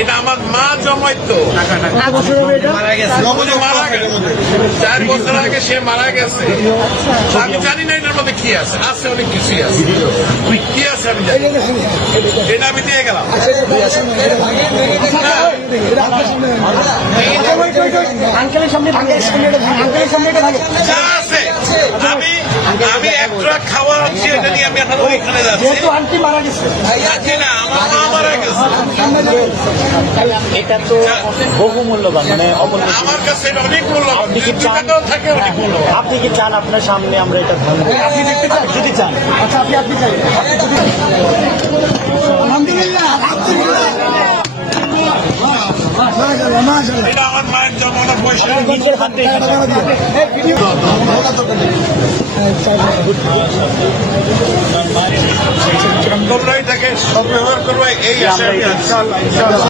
এটা আমার মা জমাইতো, মারা গেছে 4 বছর আগে, সে মারা গেছে। আমি জানি না এটার মধ্যে কি আছে, আছে অনেক কিছুই আছে, কি আছে আমি জানি। এটা আমি দিয়ে গেলাম। যা আছে আমি একটা খাওয়া আনছি, এটা নিয়ে আমি এখন ওইখানে যাচ্ছি। আন্টি মারা গেছে, না, আমার মা মারা গেছে। এটা তো বহু মূল্যবান, মানে আমার কাছে এটা অনেক মূল্যবান, টাকাও থাকে অনেক মূল্যবান। আপনি কি চান আপনার সামনে আমরা এটা আপনি দেখতে চান? যদি চান, আচ্ছা আপনি চাই। এটা আমার মায়ের জন্মটা পয়সা নিজের হাতে তোমরা এটাকে সব ব্যবহার করবো, এই আশা আমি আছি।